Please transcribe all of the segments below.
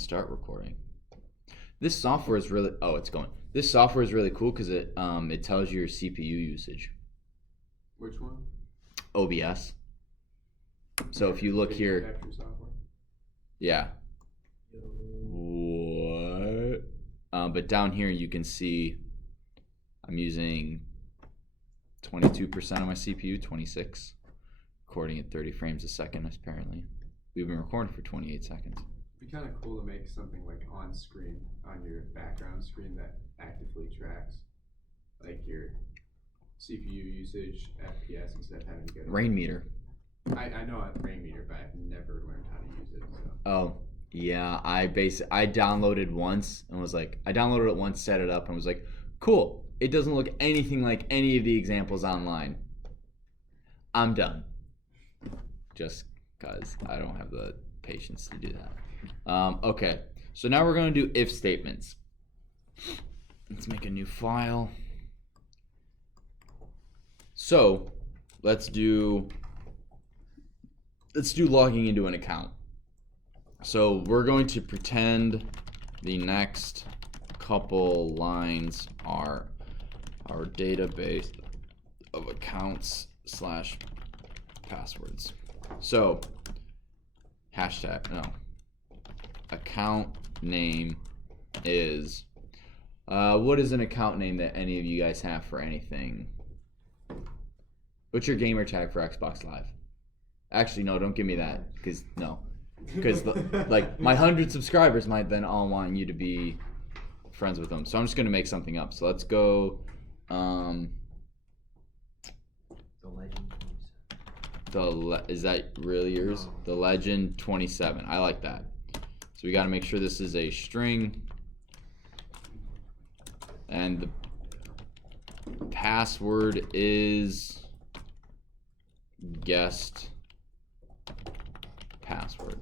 start recording. This software is really, oh, it's going. This software is really cool because it tells you your CPU usage. Which one? OBS. So if you look here, yeah. What? But down here you can see I'm using 22% of my CPU, 26, recording at 30 frames a second apparently. We've been recording for 28 seconds. It'd be kind of cool to make something like on screen, on your background screen that actively tracks like your CPU usage, FPS, instead of having to go to Rain meter. I know a rain meter, but I've never learned how to use it. So. Oh, yeah. I downloaded once and was like, I downloaded it once, set it up, and was like, cool. It doesn't look anything like any of the examples online. I'm done. Just because I don't have the patience to do that. Okay, so now we're going to do if statements. Let's make a new file. So let's do logging into an account. So we're going to pretend the next couple lines are our database of accounts / passwords. So account name is what is an account name that any of you guys have for anything? What's your gamer tag for Xbox Live? Actually, no, don't give me that, because like my 100 subscribers might then all want you to be friends with them. So I'm just gonna make something up. So let's go. The Legend 27. Is that really yours? No. The Legend 27. I like that. So we got to make sure this is a string, and the password is guest password.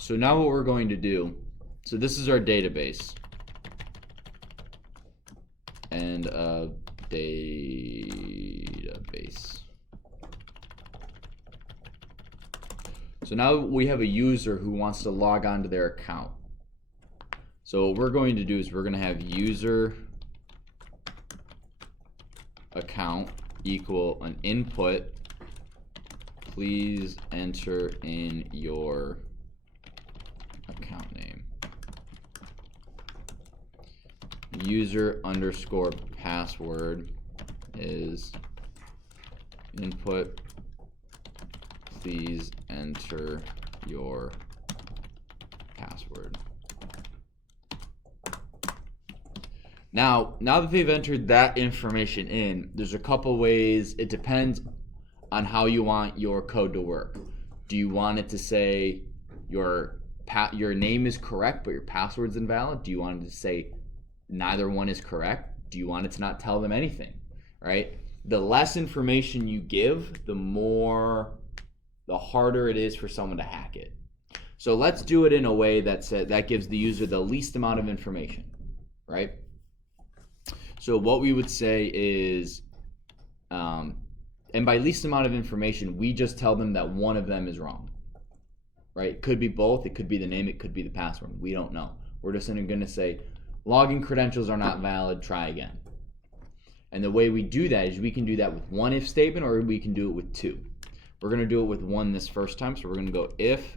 So now what we're going to do, so this is our database, and database. So now we have a user who wants to log on to their account. So what we're going to do is we're going to have user account equal an input. Please enter in your account name. User underscore password is input. Please enter your password. Now that they've entered that information in, there's a couple ways. It depends on how you want your code to work. Do you want it to say your name is correct but your password's invalid? Do you want it to say neither one is correct? Do you want it to not tell them anything? Right? The less information you give, the harder it is for someone to hack it. So let's do it in a way that gives the user the least amount of information, right? So what we would say is, and by least amount of information, we just tell them that one of them is wrong, right? It could be both. It could be the name. It could be the password. We don't know. We're just going to say, login credentials are not valid. Try again. And the way we do that is we can do that with one if statement, or we can do it with two. We're going to do it with one this first time, so we're going to go if.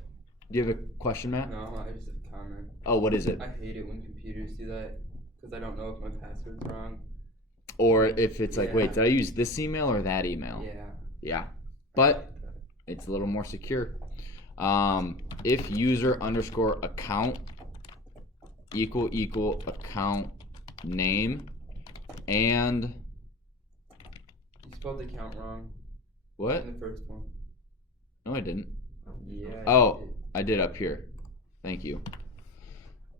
Do you have a question, Matt? No, I just have a comment. Oh, what is it? I hate it when computers do that, because I don't know if my password's wrong. Or if it's like, Yeah. wait, did I use this email or that email? Yeah. Yeah, but it's a little more secure. If user underscore account equal account name and... You spelled the account wrong. What? In the first one. No, I didn't. Yeah. Oh, I did up here. Thank you.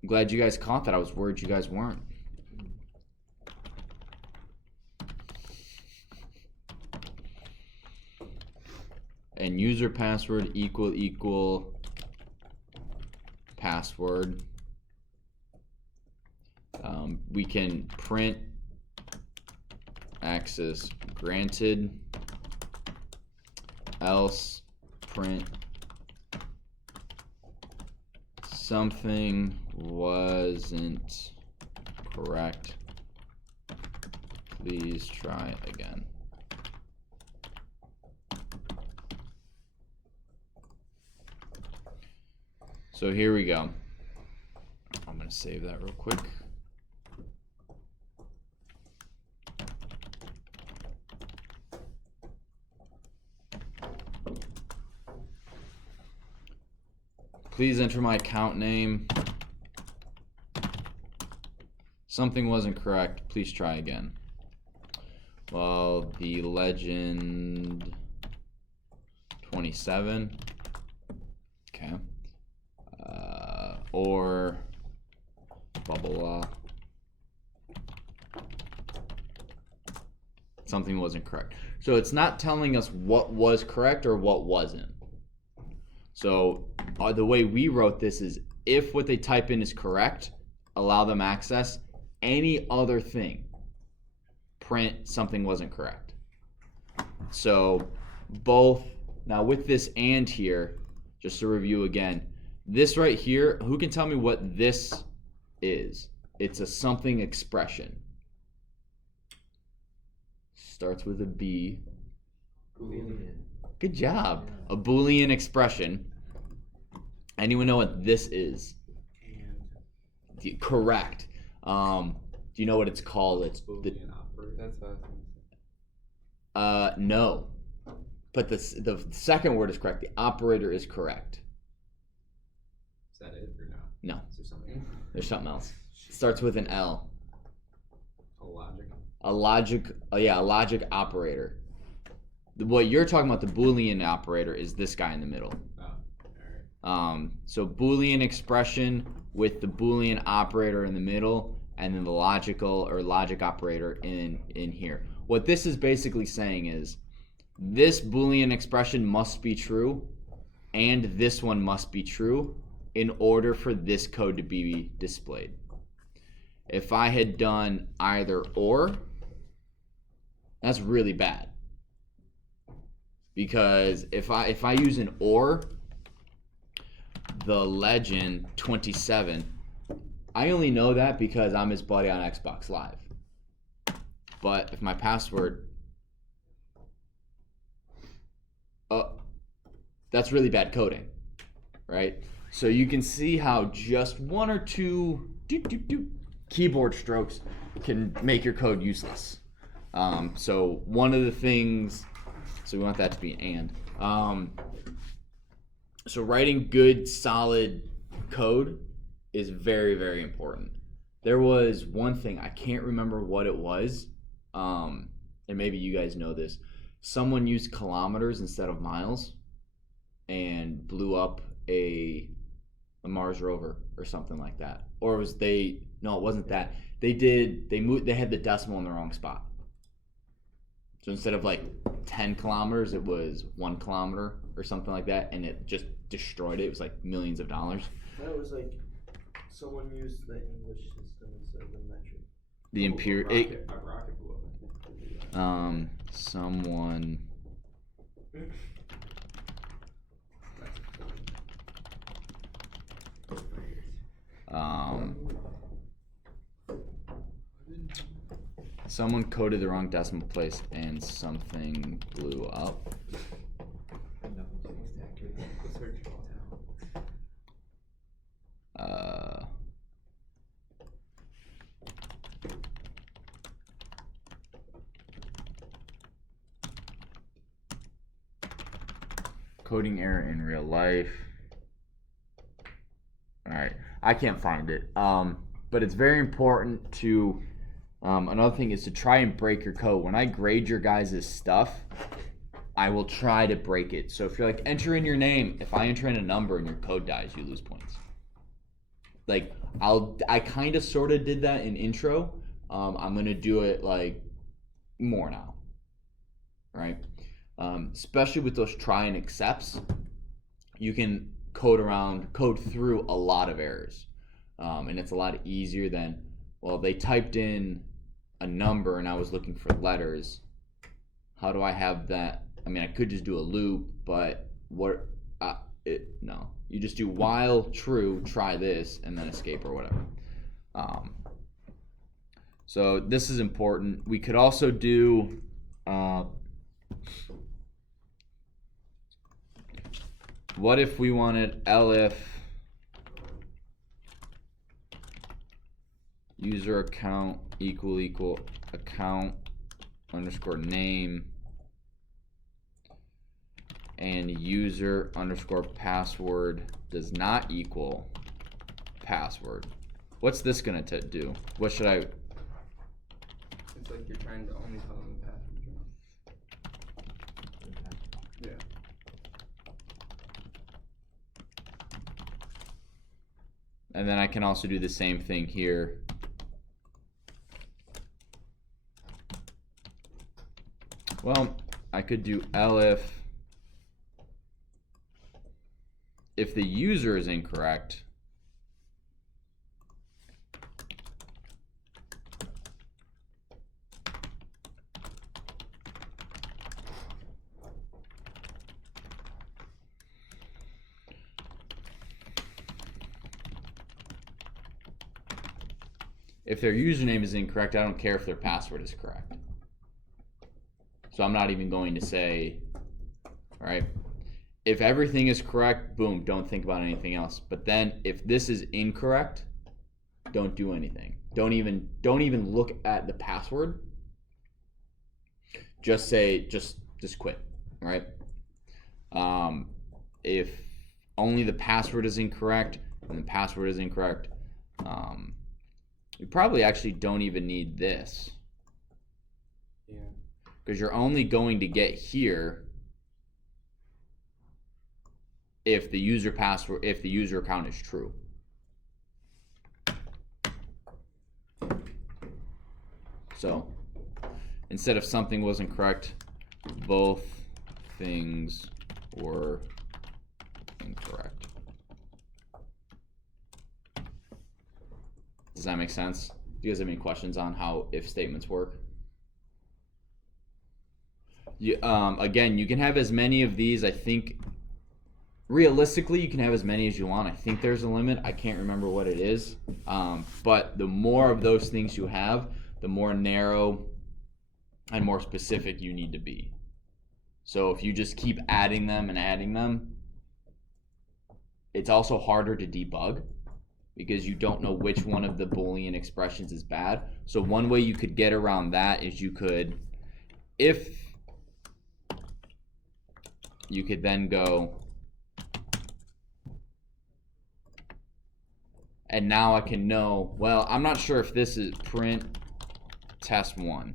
I'm glad you guys caught that. I was worried you guys weren't. And user password equal password. We can print access granted, else print something wasn't correct, please try again. So here we go. I'm going to save that real quick. Please enter my account name. Something wasn't correct. Please try again. Well, the legend 27. Okay. Or blah. Something wasn't correct. So it's not telling us what was correct or what wasn't. So the way we wrote this is if what they type in is correct, allow them access. Any other thing, print something wasn't correct. So both, now with this and here, just to review again, this right here, who can tell me what this is? It's a something expression. Starts with a B. Boolean. Good job. A Boolean expression. Anyone know what this is? Correct. Do you know what it's called? It's the Boolean operator. That's what I was gonna say. no. But the second word is correct. The operator is correct. Is that it or not? No. Is there something? There's something else. It starts with an L. A logic. A logic operator. What you're talking about, the Boolean operator, is this guy in the middle. Oh, alright. So Boolean expression with the Boolean operator in the middle, and then the logic operator in here. What this is basically saying is this Boolean expression must be true, and this one must be true in order for this code to be displayed. If I had done either or, that's really bad. Because if I use an or, the legend 27, I only know that because I'm his buddy on Xbox Live. But if my password, that's really bad coding, right? So you can see how just one or two keyboard strokes can make your code useless. So one of the things, so we want that to be an and. So writing good, solid code is very, very important. There was one thing, I can't remember what it was, and maybe you guys know this. Someone used kilometers instead of miles and blew up a Mars rover or something like that. Or was no, it wasn't that. They had the decimal in the wrong spot. So instead of like 10 kilometers, it was 1 kilometer or something like that, and it just destroyed it. It was like millions of dollars. That was like someone used the English system instead of the metric. The imperial. A rocket blew up, I think. Someone. Someone coded the wrong decimal place and something blew up. Coding error in real life. All right, I can't find it. But it's very important to. Another thing is to try and break your code. When I grade your guys' stuff, I will try to break it. So if you're like, enter in your name, if I enter in a number and your code dies, you lose points. Like, I kind of sort of did that in intro. I'm going to do it like more now, right? Especially with those try and accepts, you can code through a lot of errors. And it's a lot easier than, well, they typed in a number and I was looking for letters. How do I have that? I mean, I could just do a loop, but no. You just do while true, try this, and then escape or whatever. So this is important. We could also do what if we wanted Elif user account equal account underscore name and user underscore password does not equal password. What's this gonna do? What should I? It's like you're trying to only tell them the password. Yeah. And then I can also do the same thing here. Well, I could do Elif if the user is incorrect. If their username is incorrect, I don't care if their password is correct. So I'm not even going to say, all right, if everything is correct, boom, don't think about anything else. But then if this is incorrect, don't do anything. Don't even look at the password. Just say, just quit, right? If only the password is incorrect and the password is incorrect, you probably actually don't even need this. Yeah. Because you're only going to get here if the user account is true. So instead of something wasn't correct, both things were incorrect. Does that make sense? Do you guys have any questions on how if statements work? Again, you can have as many of these. I think realistically you can have as many as you want. I think there's a limit. I can't remember what it is. But the more of those things you have, the more narrow and more specific you need to be. So if you just keep adding them and adding them, it's also harder to debug because you don't know which one of the Boolean expressions is bad. So one way you could get around that is you could then go, and now I can know, well, I'm not sure if this is print test 1.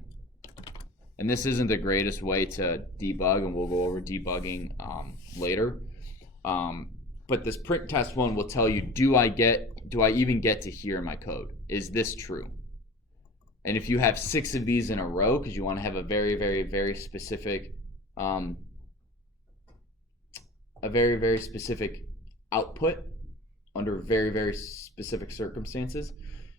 And this isn't the greatest way to debug, and we'll go over debugging later. But this print test 1 will tell you, do I even get to here in my code? Is this true? And if you have 6 of these in a row, because you want to have a very, very, very specific output under very, very specific circumstances,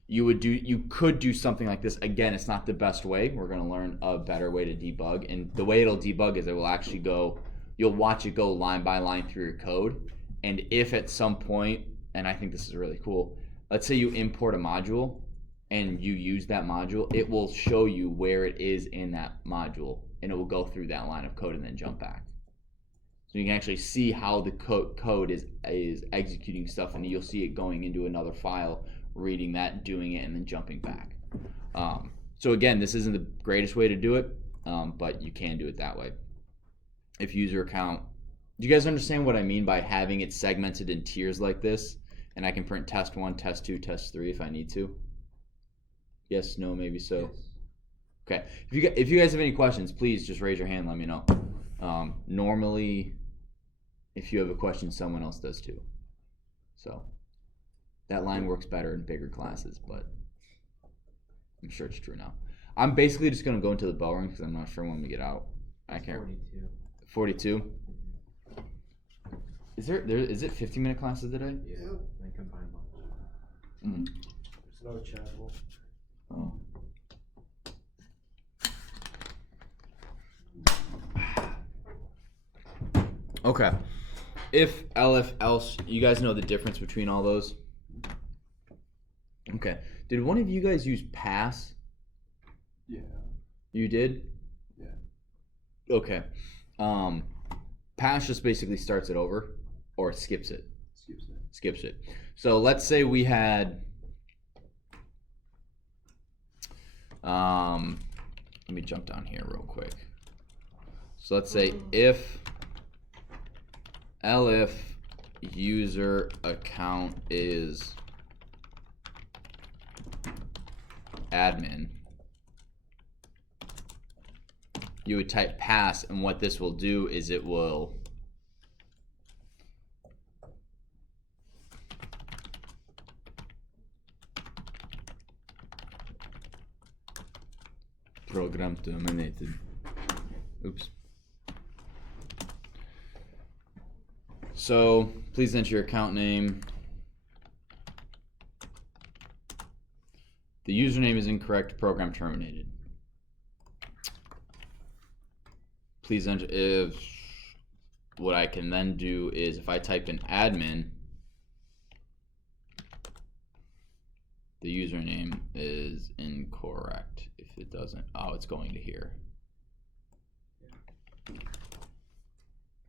you could do something like this. Again, it's not the best way. We're going to learn a better way to debug, and the way it'll debug is it will actually go, you'll watch it go line by line through your code, and if at some point, and I think this is really cool, let's say you import a module and you use that module, it will show you where it is in that module, and it will go through that line of code and then jump back. So you can actually see how the code is executing stuff, and you'll see it going into another file, reading that, doing it, and then jumping back. So again, this isn't the greatest way to do it, but you can do it that way. If user account, do you guys understand what I mean by having it segmented in tiers like this? And I can print test 1, test 2, test 3 if I need to. Yes, no, maybe so. Yes. Okay. If you guys have any questions, please just raise your hand. Let me know. Normally, if you have a question, someone else does too. So that line works better in bigger classes, but I'm sure it's true now. I'm basically just gonna go into the bell ring because I'm not sure when we get out. I can't. 42. Is it 15-minute classes today? Yeah. I can find lunch. There's no chapel. Oh. Okay. if, elif, else. You guys know the difference between all those? Okay. Did one of you guys use pass? Yeah. You did? Yeah. Okay. Pass just basically starts it over or skips it. Skips it. So let's say we had let me jump down here real quick. So let's say if elif user account is admin, you would type pass, and what this will do is it will program terminated. Oops. So please enter your account name. The username is incorrect. Program terminated. Please enter. If what I can then do is if I type in admin, the username is incorrect. If it doesn't, oh, it's going to here.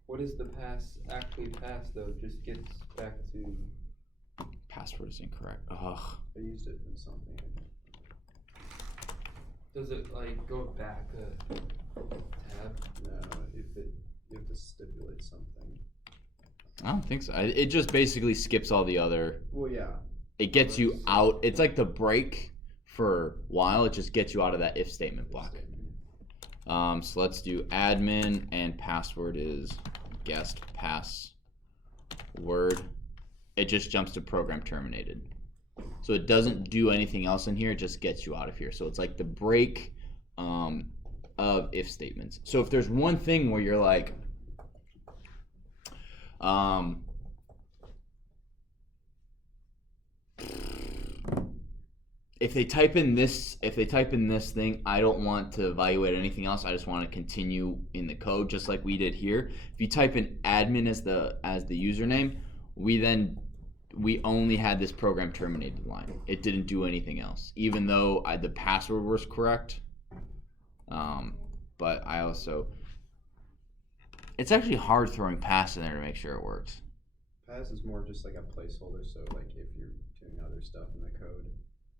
What is the pass actually pass though? Just gets back to. Password is incorrect. Ugh. I used it in something. Does it like go back a tab? No, if it you have to stipulate something. I don't think so. It just basically skips all the other. Well, yeah. It gets you out. It's like the break for a while. It just gets you out of that if statement block. So let's do admin and password is guest password. It just jumps to program terminated. So it doesn't do anything else in here. It just gets you out of here. So it's like the break of if statements. So if there's one thing where you're like, if they type in this thing, I don't want to evaluate anything else. I just want to continue in the code, just like we did here. If you type in admin as the username, we only had this program terminated line. It didn't do anything else, even though the password was correct. But I also, it's actually hard throwing pass in there to make sure it works. Pass is more just like a placeholder, so like if you're doing other stuff in the code,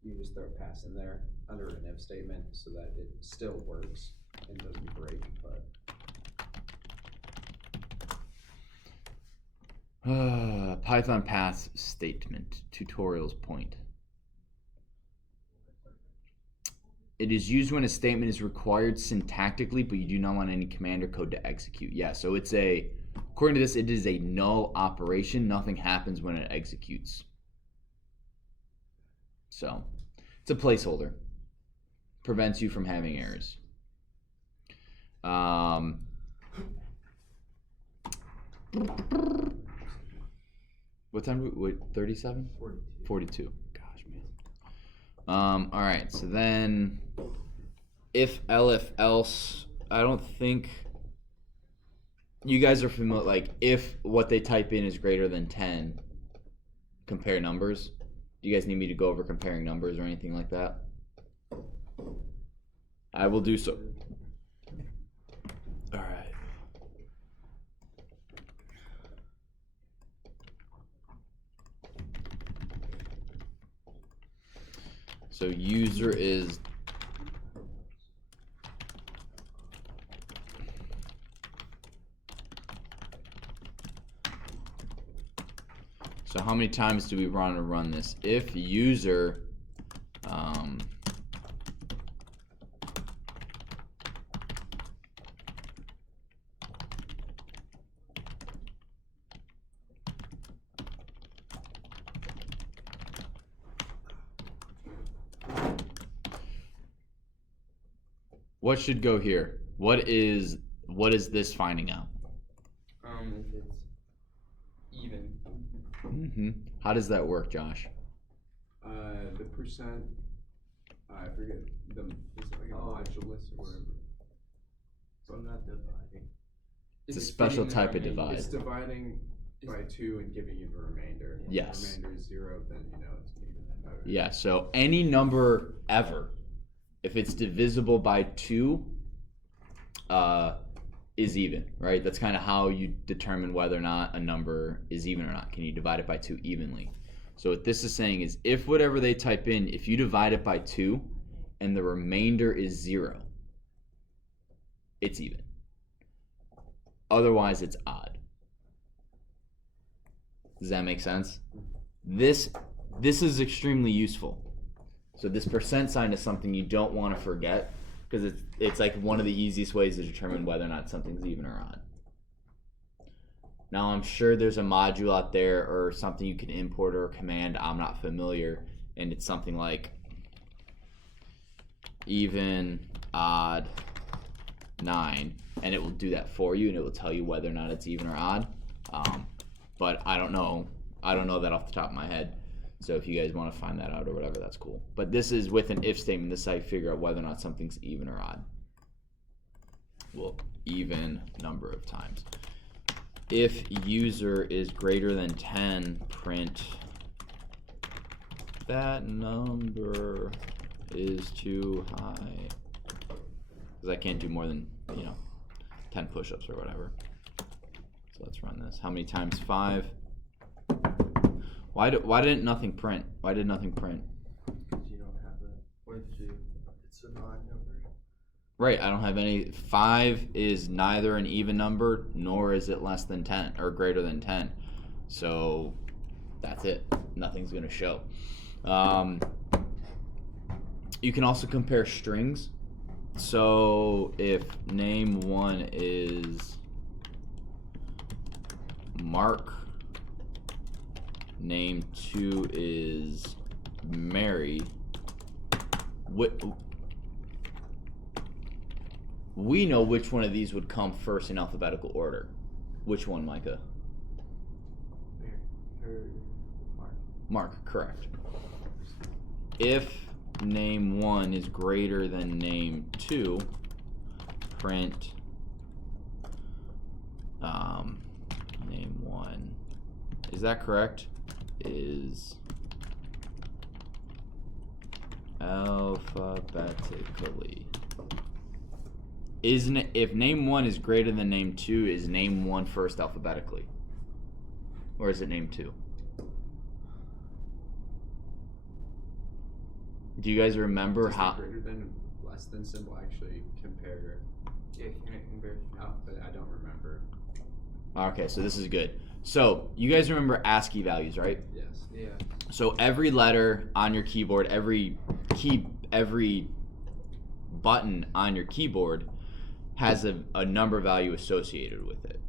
you just throw pass in there under an if statement so that it still works and doesn't break, but Python pass statement tutorials point. It is used when a statement is required syntactically, but you do not want any command or code to execute. Yeah, so it's according to this, it is a null operation. Nothing happens when it executes. So it's a placeholder. Prevents you from having errors. What time? Wait, 37? 42. Gosh, man. All right. So then, if elif else, I don't think you guys are familiar. Like, if what they type in is greater than 10, compare numbers. Do you guys need me to go over comparing numbers or anything like that? I will do so. All right. So user is so how many times do we want to run this? If user what should go here? What is this finding out? If it's even. Mm-hmm. How does that work, Josh? the percent, I forget is it like a modulus or whatever? So I'm not dividing. It's a Is it special fitting the type of remainder? divide. It's dividing by 2 and giving you the remainder. If Yes. the remainder is 0, then you know it's even. Yeah, so any number ever, if it's divisible by 2, is even, right? That's kind of how you determine whether or not a number is even or not. Can you divide it by 2 evenly? So what this is saying is if whatever they type in, if you divide it by 2 and the remainder is 0, it's even. Otherwise, it's odd. Does that make sense? This is extremely useful. So this percent sign is something you don't want to forget because it's like one of the easiest ways to determine whether or not something's even or odd. Now I'm sure there's a module out there or something you can import or command. I'm not familiar, and it's something like even, odd, 9, and it will do that for you, and it will tell you whether or not it's even or odd. But I don't know that off the top of my head. So if you guys want to find that out or whatever, that's cool. But this is with an if statement. This is how you figure out whether or not something's even or odd. Well, even number of times. If user is greater than 10, print that number is too high. Because I can't do more than 10 push-ups or whatever. So let's run this. How many times 5? Why didn't nothing print? Why did nothing print? Because you don't have it. What did you? It's an odd number. Right, I don't have any. 5 is neither an even number, nor is it less than 10 or greater than 10. So that's it. Nothing's going to show. You can also compare strings. So if name 1 is Mark, name 2 is Mary, we know which one of these would come first in alphabetical order. Which one, Micah? Mark. Mark, correct. If name 1 is greater than name 2, print name 1. Is that correct? Is alphabetically. Isn't it, if name 1 is greater than name 2, is name 1 first alphabetically? Or is it name 2? Do you guys remember Does the how? greater than, less than symbol actually compare? Yeah, can I compare? But I don't remember. Okay, so this is good. So you guys remember Ascii values, right? Yes. Yeah. So every letter on your keyboard, every button on your keyboard has a number value associated with it.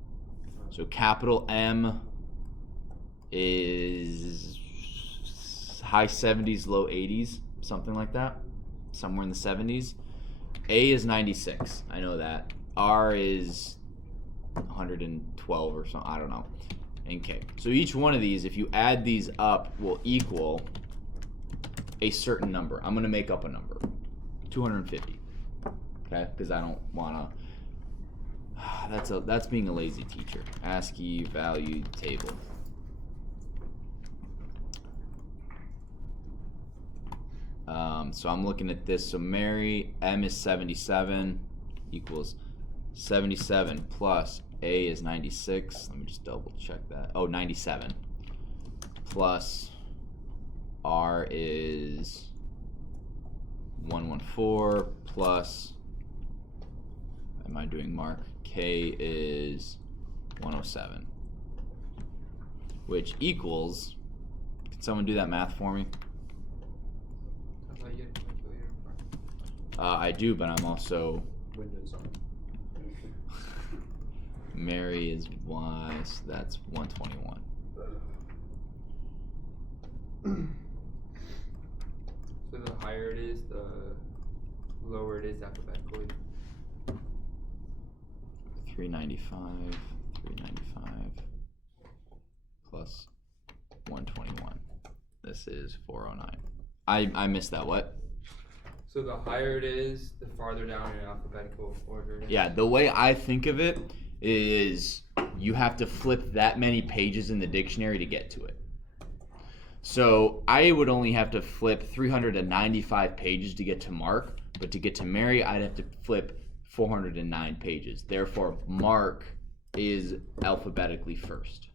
So capital M is high 70s, low 80s, something like that, somewhere in the 70s. A is 96, I know that. R is 112 or something, I don't know. And K. So each one of these, if you add these up, will equal a certain number. I'm gonna make up a number, 250. Okay, because I don't wanna. That's being a lazy teacher. Ascii value table. So I'm looking at this. So Mary, M is 77 equals 77 plus A is 96. Let me just double check that. Oh, 97 plus R is 114 plus, am I doing Mark? K is 107, which equals, can someone do that math for me? I thought you had a calculator in front. I do, but I'm also, Windows on. Mary is Y, so that's 121. So the higher it is, the lower it is alphabetically. 395 plus 121. This is 409. I missed that. What? So the higher it is, the farther down in alphabetical order it is. Yeah, the way I think of it is you have to flip that many pages in the dictionary to get to it. So I would only have to flip 395 pages to get to Mark, but to get to Mary, I'd have to flip 409 pages. Therefore, Mark is alphabetically first.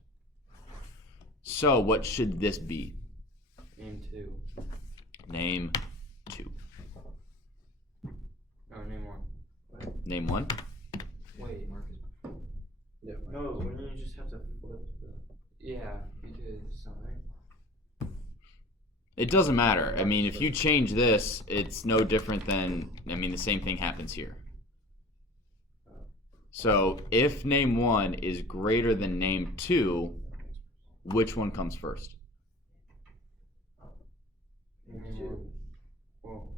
So what should this be? Name 2. Name 2. No, name 1. Name 1? Wait. Yeah. No, when you just have to flip the Yeah, because sign. It doesn't matter. I mean, if you change this, it's no different than, I mean, the same thing happens here. So if name 1 is greater than name 2, which one comes first? name 1. Well,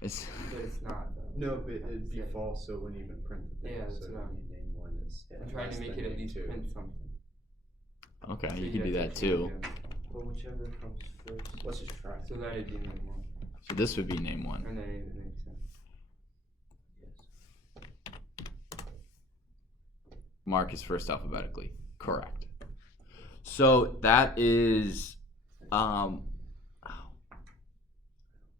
It's, but it's not though. No, but it'd be Yeah. false, so it wouldn't even print the thing. Yeah, that's so what I'm- name 1 is. I'm trying to make it at least print something. okay, So you can do have that to too. change it. But whichever comes first. Let's just try. So that'd be name 1. So this would be name 1. And then it makes sense. Yes. Mark is first alphabetically. Correct. So that is,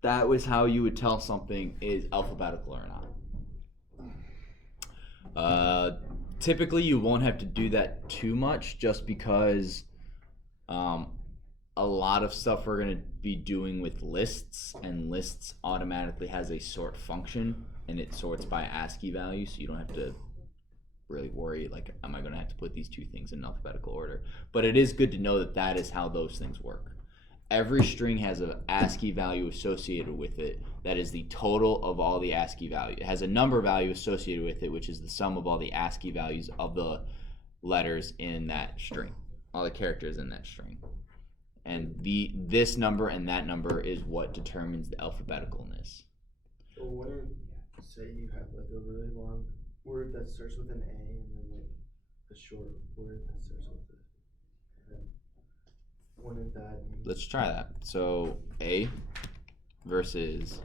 that was how you would tell something is alphabetical or not. Typically, you won't have to do that too much, just because a lot of stuff we're going to be doing with lists, and lists automatically has a sort function, and it sorts by Ascii values, so you don't have to really worry, like, am I going to have to put these two things in alphabetical order? But it is good to know that that is how those things work. Every string has an ASCII value associated with it that is the total of all the ASCII value. It has a number value associated with it, which is the sum of all the ASCII values of the letters in that string, all the characters in that string. And this number and that number is what determines the alphabeticalness. So when, say you have like a really long word that starts with an A and then like a short word that starts with a N, wouldn't that mean? Let's try that. So A versus,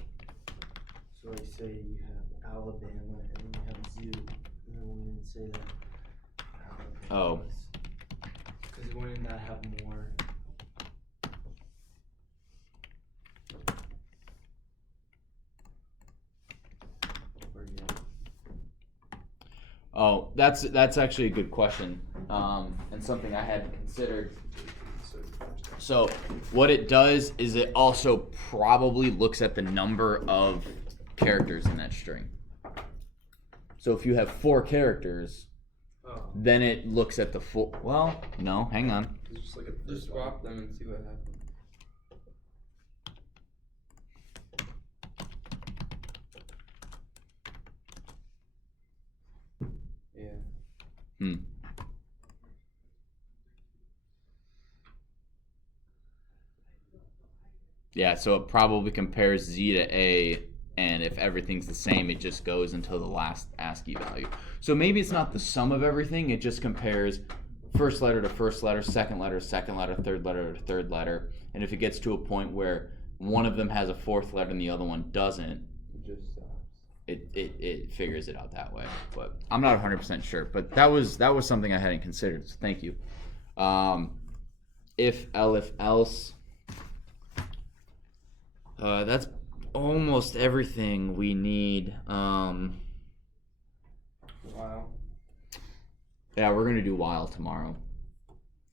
So like say you have Alabama and then you have zoo, and then we didn't say that. Oh. Because wouldn't that have more? Or yeah. oh, that's actually a good question, and something I hadn't considered. So what it does is it also probably looks at the number of characters in that string. So if you have 4 characters, Oh. then it looks at the full. Well, no, hang on. It's just like a Just swap them and see what happens. Yeah. Yeah, so it probably compares Z to A, and if everything's the same, it just goes until the last ASCII value. So maybe it's not the sum of everything, it just compares first letter to first letter, second letter, third letter to third letter, and if it gets to a point where one of them has a 4th letter and the other one doesn't, It just stops. it figures it out that way. But I'm not 100% sure, but that was something I hadn't considered, so thank you. If, Elif, else. That's almost everything we need. Wow. Yeah, we're gonna do while tomorrow,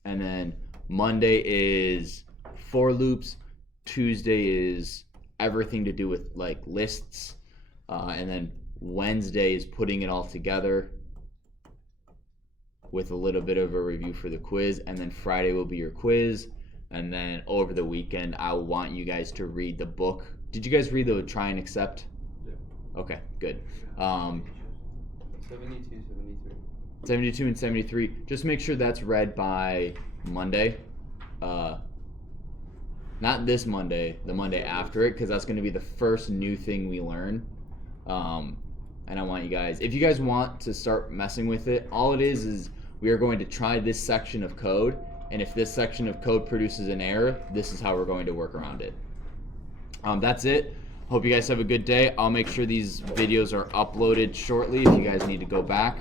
and then Monday is for loops. Tuesday is everything to do with like lists, and then Wednesday is putting it all together with a little bit of a review for the quiz, and then Friday will be your quiz. And then over the weekend, I want you guys to read the book. Did you guys read the Try and Accept? Yeah. Okay, good. 72, 73. 72 and 73. Just make sure that's read by Monday. Not this Monday, the Monday after it, because that's going to be the first new thing we learn. And I want you guys, if you guys want to start messing with it, all it is we are going to try this section of code. And if this section of code produces an error, this is how we're going to work around it. That's it. Hope you guys have a good day. I'll make sure these videos are uploaded shortly if you guys need to go back.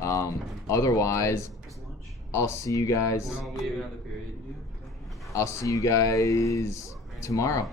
Otherwise, I'll see you guys. We don't leave another period. I'll see you guys tomorrow.